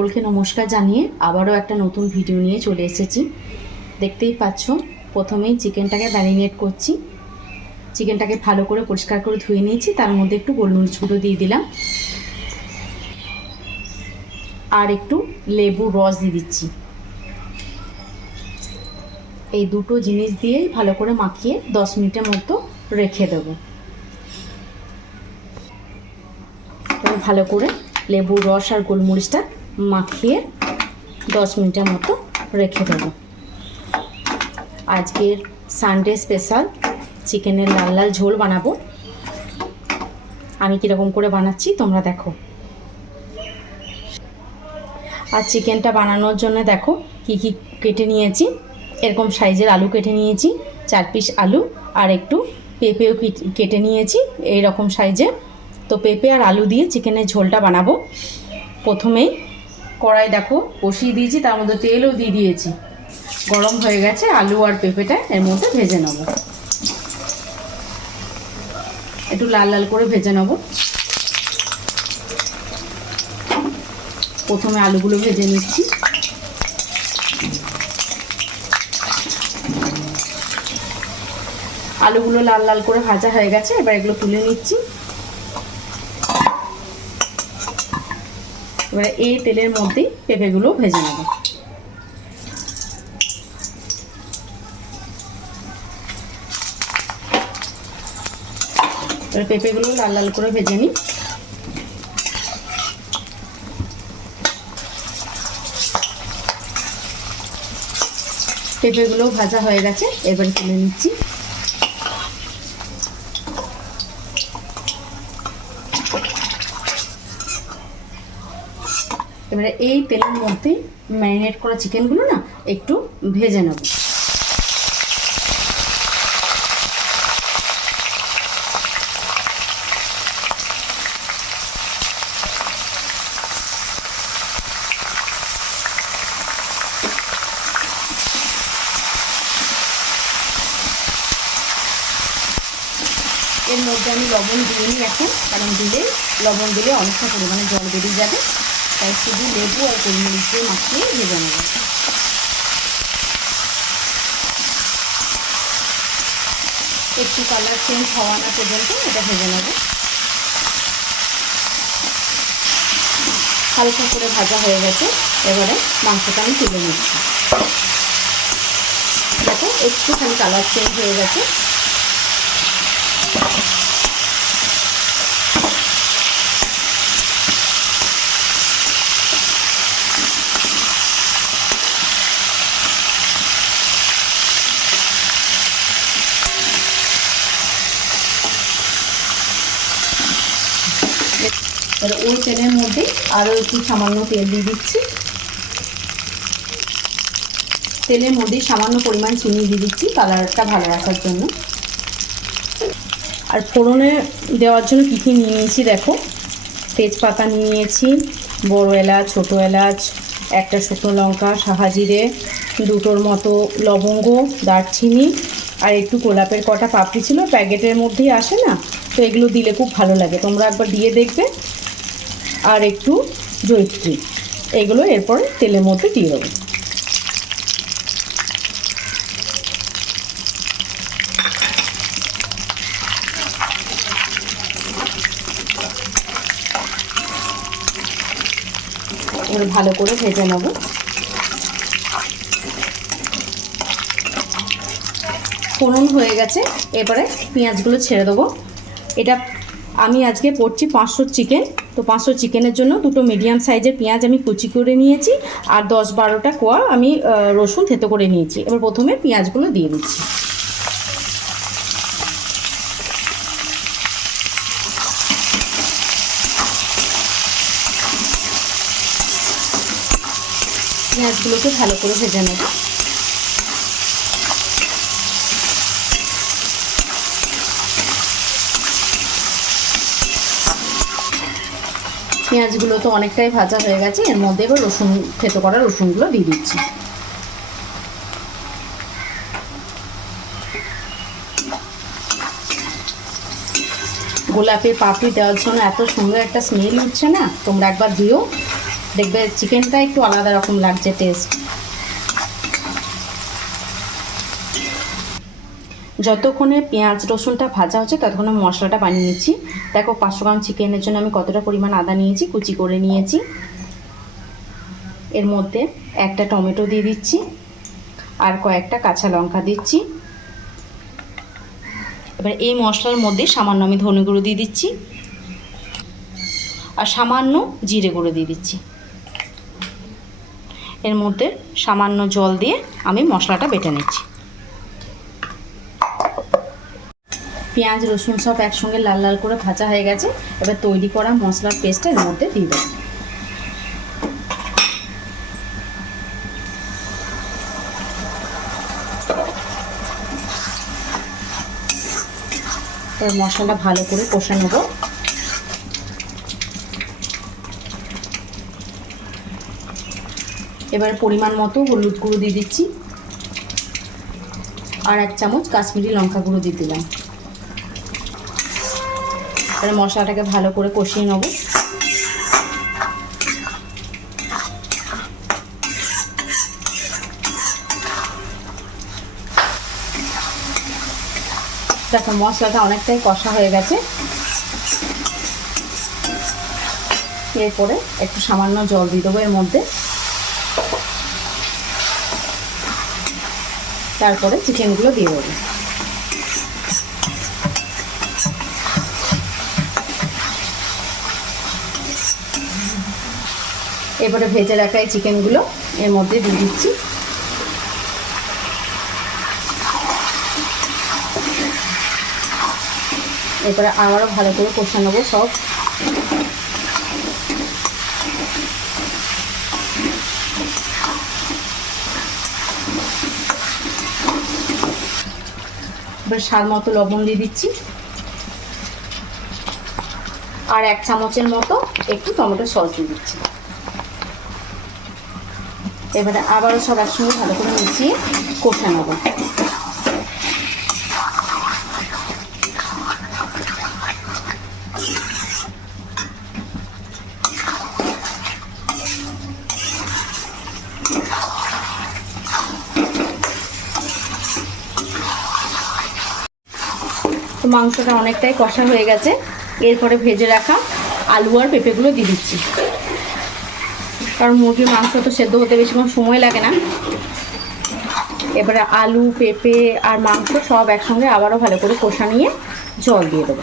সকলকে নমস্কার জানিয়ে আবারও একটা নতুন ভিডিও নিয়ে চলে এসেছি। দেখতেই পাচ্ছ, প্রথমেই চিকেনটাকে ম্যারিনেট করছি। চিকেনটাকে ভালো করে পরিষ্কার করে ধুয়ে নিয়েছি, তার মধ্যে একটু গোলমরিচ গুঁড়ো দিয়ে দিলাম আর একটু লেবুর রস দিয়ে দিচ্ছি। এই দুটো জিনিস দিয়েই ভালো করে মাখিয়ে 10 মিনিটের মতো রেখে দেবো। ভালো করে লেবুর রস আর গোলমরিচটা মাখিয়ে 10 মিনিটের মতো রেখে দেবো। আজকের সানডে স্পেশাল চিকেনের লাল লাল ঝোল বানাবো। আমি কীরকম করে বানাচ্ছি তোমরা দেখো। আর চিকেনটা বানানোর জন্য দেখো কি কি কেটে নিয়েছি। এরকম সাইজের আলু কেটে নিয়েছি, 4 পিস আলু, আর একটু পেঁপেও কেটে নিয়েছি এই রকম সাইজে। তো পেঁপে আর আলু দিয়ে চিকেনের ঝোলটা বানাবো। প্রথমেই কড়াই দেখো বসিয়ে দিয়েছি, তার মধ্যে তেলও দিয়ে দিয়েছি। গরম হয়ে গেছে, আলু আর পেঁপেটা এর মধ্যে ভেজে নেব। একটু লাল লাল করে ভেজে নেব। প্রথমে আলুগুলো ভেজে নিচ্ছি। আলুগুলো লাল লাল করে ভাজা হয়ে গেছে, এবার এগুলো তুলে নিচ্ছি। এবারে এই তেলের মধ্যেই পেঁপেগুলো ভেজে নেব। এবার পেঁপেগুলো লাল লাল করে ভেজে নিই। পেঁপেগুলো ভাজা হয়ে গেছে, এবার তুলে নিচ্ছি। এবারে এই তেলের মধ্যে ম্যারিনেট করা চিকেনগুলো না একটু ভেজে নেব। এর মধ্যে আমি লবণ দিয়ে নিই এখন, কারণ লবণ দিলে অনেকটা পরিমাণে জল বেরিয়ে যাবে। তাই শুধু লেবু আর গোলমরিচ দিয়ে মাখিয়ে ভেজে নেব। একটু কালার চেঞ্জ হওয়া না পর্যন্ত এটা ভেজে নেব। হালকা করে ভাজা হয়ে গেছে, এবারে মাংসটা আমি তুলে নিচ্ছি। দেখো একটুখানি কালার চেঞ্জ হয়ে গেছে। ওই তেলের মধ্যে আরও একটু সামান্য তেল দিয়ে দিচ্ছি। তেলের মধ্যে সামান্য পরিমাণ চিনি দিয়ে দিচ্ছি কালারটা ভালো রাখার জন্য। আর ফোড়নে দেওয়ার জন্য কী কী নিয়েছি দেখো। তেজপাতা নিয়েছি, বড় এলাচ, ছোটো এলাচ, একটা শুকনো লঙ্কা, সাহাজিরে, দুটোর মতো লবঙ্গ, দারচিনি, আর একটু গোলাপের কটা পাপড়ি ছিল, প্যাকেটের মধ্যেই আসে না, তো এগুলো দিলে খুব ভালো লাগে, তোমরা একবার দিয়ে দেখবে। আর একটু জয়িত্রী, এগুলো এরপর তেলের মধ্যে দিয়ে দেবো। এবার ভালো করে ভেজে নেব। ফোড়ন হয়ে গেছে, এবারে পেঁয়াজগুলো ছেড়ে দেবো। এটা আমি আজকে করছি 500 চিকেন, তো 500 চিকেনের জন্য দুটো মিডিয়াম সাইজের পেঁয়াজ আমি কুচি করে নিয়েছি, আর 10-12টা কোয়া আমি রসুন থেতো করে নিয়েছি। এবার প্রথমে পেঁয়াজগুলো দিয়ে দিচ্ছি। পেঁয়াজগুলোকে ভালো করে ভেজে নেব। পেঁয়াজগুলো তো অনেকটাই ভাজা হয়ে গেছে, এর মধ্যে এবার রসুন থেতো করা রসুনগুলো দিয়ে দিচ্ছি। গোলাপের পাপড়ি দেওয়ার জন্য এত সুন্দর একটা স্মেল উঠছে না, তোমরা একবার দিও। দেখবে চিকেনটা একটু আলাদা রকম লাগছে টেস্ট। যতক্ষণে পেঁয়াজ রসুনটা ভাজা হচ্ছে ততক্ষণে মশলাটা বানিয়ে নিচ্ছি। দেখো 500 গ্রাম চিকেনের জন্য আমি কতটা পরিমাণ আদা নিয়েছি, কুচি করে নিয়েছি। এর মধ্যে একটা টমেটো দিয়ে দিচ্ছি আর কয়েকটা কাঁচা লঙ্কা দিচ্ছি। এবার এই মশলার মধ্যে সামান্য আমি ধনে গুঁড়ো দিয়ে দিচ্ছি আর সামান্য জিরে গুঁড়ো দিয়ে দিচ্ছি। এর মধ্যে সামান্য জল দিয়ে আমি মশলাটা বেটে নিচ্ছি। পেঁয়াজ রসুন সব একসঙ্গে লাল লাল করে ভাজা হয়ে গেছে। এবার তৈরি করা মশলার পেস্টটা এর মধ্যে দিয়ে দেবো। এবার মশলাটা ভালো করে কষে নেব। এবার পরিমাণ মতো হলুদ গুঁড়ো দিয়ে দিচ্ছি আর 1 চামচ কাশ্মীরি লঙ্কা গুঁড়ো দিয়ে দিলাম। এবার মশলাটাকে ভালো করে কষিয়ে নেব। দেখো মশলাটা অনেকটাই কষা হয়ে গেছে। এরপরে একটু সামান্য জল দিয়ে দেবো এর মধ্যে। তারপরে চিকেনগুলো দিয়ে দেবো। এবারে ভেজে রাখা এই চিকেনগুলো এর মধ্যে দিয়ে দিচ্ছি। এরপরে আবারও ভালো করে কষে নেবো সব। এবার স্বাদ মতো লবণ দিয়ে দিচ্ছি আর 1 চামচের মতো একটু টমেটো সস দিয়ে দিচ্ছি। এবারে আবারও সব একসঙ্গে ভালো করে মিশিয়ে কষে নেব। তো মাংসটা অনেকটাই কষা হয়ে গেছে। এরপরে ভেজে রাখা আলু আর পেঁপেগুলো দিয়ে দিচ্ছি, কারণ মুরগির মাংস তো সেদ্ধ হতে বেশিক্ষণ সময় লাগে না। এবারে আলু পেঁপে আর মাংস সব একসঙ্গে আবারও ভালো করে কষা নিয়ে জল দিয়ে দেবো।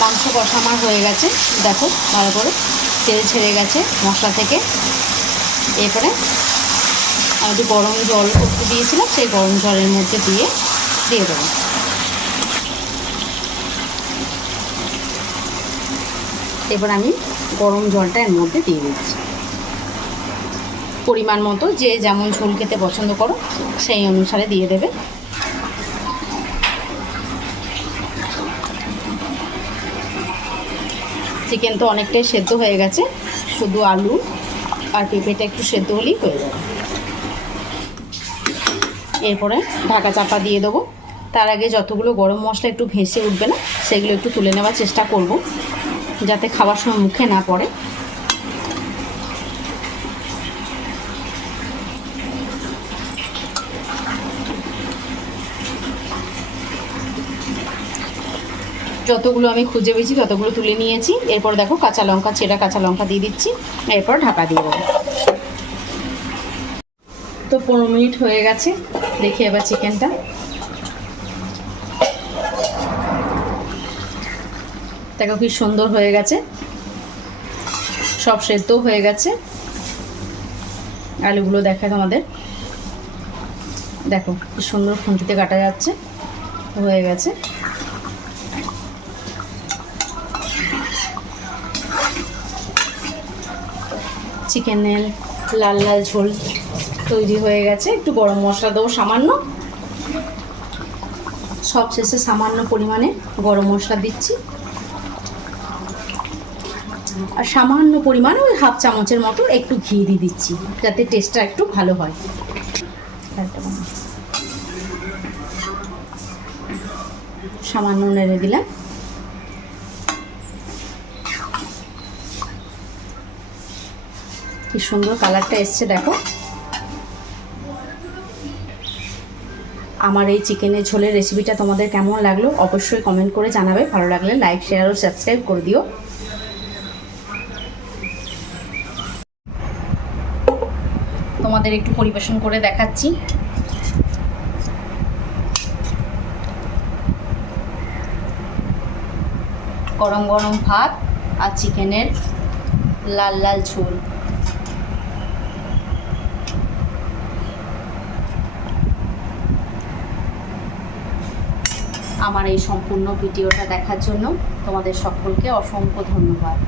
মাংস কষা আমার হয়ে গেছে, দেখো ভালো করে তেল ছেড়ে গেছে মশলা থেকে। এরপরে আমি একটু গরম জল করতে দিয়েছিলাম, সেই গরম জলের মধ্যে দিয়ে দেবো। এবার আমি গরম জলটা এর মধ্যে দিয়ে দিচ্ছি পরিমাণ মতো। যে যেমন ঝোল খেতে পছন্দ করো সেই অনুসারে দিয়ে দেবে। চিকেন তো অনেকটাই সেদ্ধ হয়ে গেছে, শুধু আলু আর পেঁপেটা একটু সেদ্ধ হলেই হয়ে যাবে। এরপরে ঢাকা চাপা দিয়ে দেবো। তার আগে যতগুলো গরম মশলা একটু ভেসে উঠবে না সেগুলো একটু তুলে নেওয়ার চেষ্টা করব, যাতে খাওয়ার সময় মুখে না পড়ে। যতগুলো আমি খুঁজে পেয়েছি ততগুলো তুলে নিয়েছি। এরপর দেখো কাঁচা লঙ্কা, চেরা কাঁচা লঙ্কা দিয়ে দিচ্ছি। এরপর ঢাকা দিয়ে দেবো। তো 15 মিনিট হয়ে গেছে, দেখি এবার চিকেনটা। দেখো কি সুন্দর হয়ে গেছে, সব সেদ্ধ হয়ে গেছে। আলুগুলো দেখায় তোমাদের, দেখো কি সুন্দর খুন্তিতে কাটা যাচ্ছে, হয়ে গেছে। চিকেনের লাল লাল ঝোল তৈরি হয়ে গেছে। একটু গরম মশলা দেবো সামান্য, সব শেষে সামান্য পরিমাণে গরম মশলা দিচ্ছি আর সামান্য পরিমাণে ওই 1/2 চামচের মতো একটু ঘি দিয়ে দিচ্ছি, যাতে টেস্টটা একটু ভালো হয়। সামান্য নেড়ে দিলাম। কি সুন্দর কালারটা এসছে দেখো। আমার এই চিকেনের ঝোলের রেসিপিটা তোমাদের কেমন লাগলো অবশ্যই কমেন্ট করে জানাবে। ভালো লাগলে লাইক, শেয়ার ও সাবস্ক্রাইব করে দিও। তোমাদের একটু পরিবেশন করে দেখাচ্ছি। গরম গরম ভাত আর চিকেনের লাল লাল ঝোল। আমার এই সম্পূর্ণ ভিডিওটা দেখার জন্য তোমাদের সকলকে অসংখ্য ধন্যবাদ।